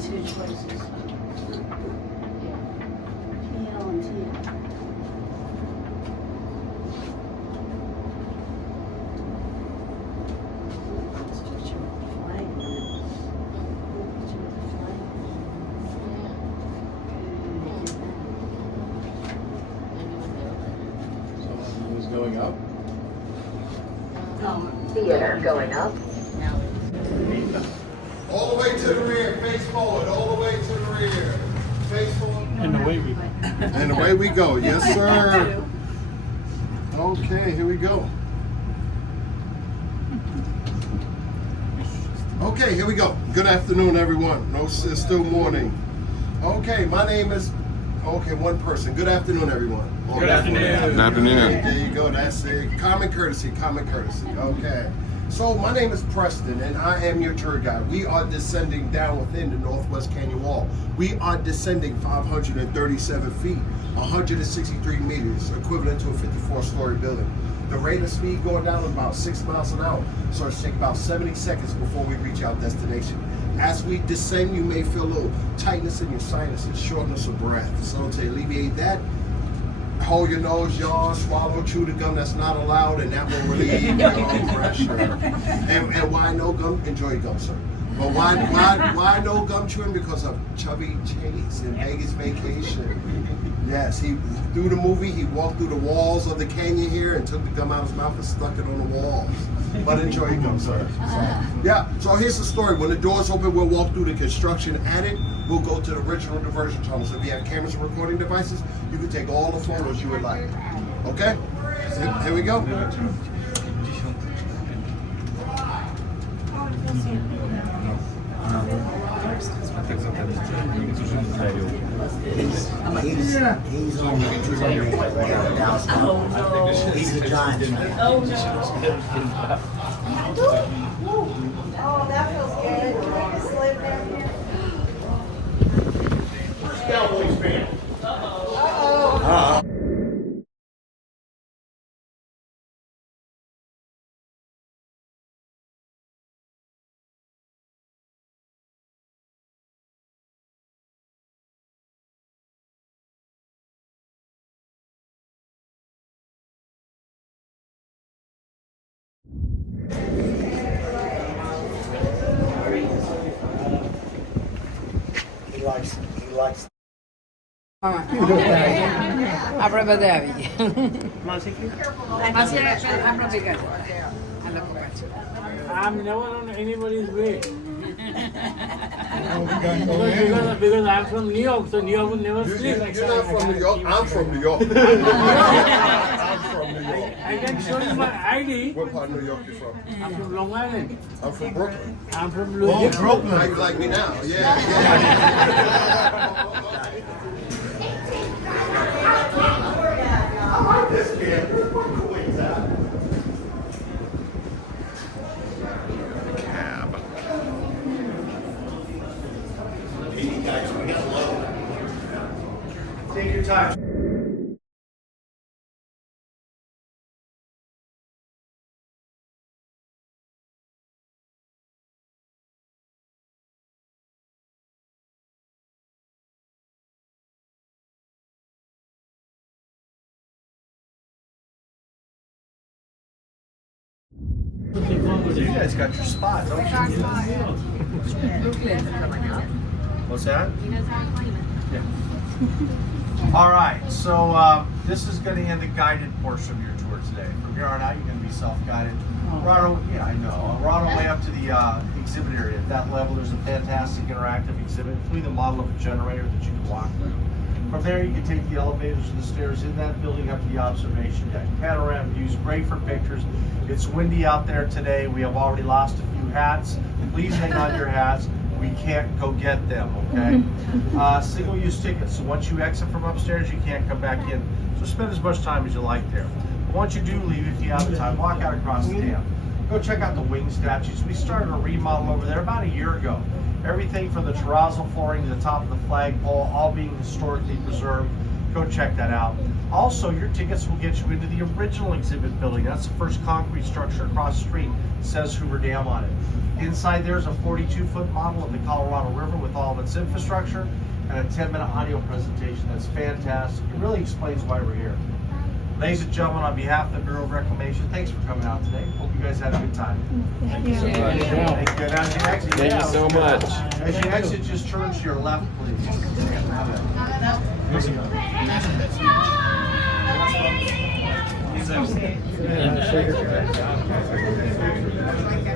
two choices. PL and TL. This picture with the flag on it. Picture with the flag Someone was going up. Theater going up. All the way to the rear, face forward, all the way to the rear. Face forward. And away we go. And away we go, yes sir. Okay, here we go. Okay, here we go. Good afternoon, everyone. No, it's still morning. Okay, my name is, okay, one person. Good afternoon, everyone. Good afternoon. Good afternoon. There you go, that's it. Common courtesy, okay. So my name is Preston and I am your tour guide. We are descending down within the Northwest Canyon Wall. We are descending 537 feet, 163 meters, equivalent to a 54-story building. The rate of speed going down is about 6 miles an hour, so it's take about 70 seconds before we reach our destination. As we descend, you may feel a little tightness in your sinuses, shortness of breath. So to alleviate that, hold your nose, yawn, swallow, chew the gum that's not allowed, and that will relieve your pressure. And why no gum? Enjoy your gum, sir. But why no gum chewing? Because of Chubby Chase in Vegas Vacation. Yes, he through the movie, he walked through the walls of the canyon here and took the gum out of his mouth and stuck it on the walls. But enjoy your gum, sir. Yeah, so here's the story. When the doors open, we'll walk through the construction at it. We'll go to the original diversion tunnel. So if you have cameras and recording devices, you can take all the photos you would like. Okay? Here we go. He's on the Dallas. He's the giant. Oh no. Oh, that feels good. Can I just live down here? First Cowboys fan. Uh-oh. He likes. Aproveitavi. Ma sei approveitavi. Alla focaccia. I'm never on anybody's way. because I'm from New York, so New York will never sleep. You're not from New York. I'm from New York. I'm from New York. I can show you my ID. What part of New York you from? I'm from Long Island. I'm from Brooklyn. I'm from Oh, Louisiana. Brooklyn. How you like me now? Yeah. I like this man. Where's my coins at? Cab. Hey guys, we got low. Take your time. You guys got your spot, don't you? What's that? Yeah. All right, so this is going to end the guided portion of your tour today. From here on out, you're going to be self-guided. We're on our way up to the exhibit area. At that level, there's a fantastic interactive exhibit, including the model of a generator that you can walk through. From there, you can take the elevators and the stairs in that building up to the observation deck. Panorama views, great for pictures. It's windy out there today. We have already lost a few hats. Please hang on your hats. We can't go get them, okay? Single-use tickets. So once you exit from upstairs, you can't come back in. So spend as much time as you like there. But once you do leave, if you have the time, walk out across the dam. Go check out the wing statues. We started a remodel over there about a year ago. Everything from the terrazzo flooring to the top of the flagpole, all being historically preserved. Go check that out. Also, your tickets will get you into the original exhibit building. That's the first concrete structure across the street. It says Hoover Dam on it. Inside there's a 42-foot model of the Colorado River with all of its infrastructure and a 10-minute audio presentation. That's fantastic. It really explains why we're here. Ladies and gentlemen, on behalf of the Bureau of Reclamation, thanks for coming out today. Hope you guys had a good time. Thank you so much. Thank you. And as you exit, Thank you so much. As you exit, just turn to your left, please. Yeah.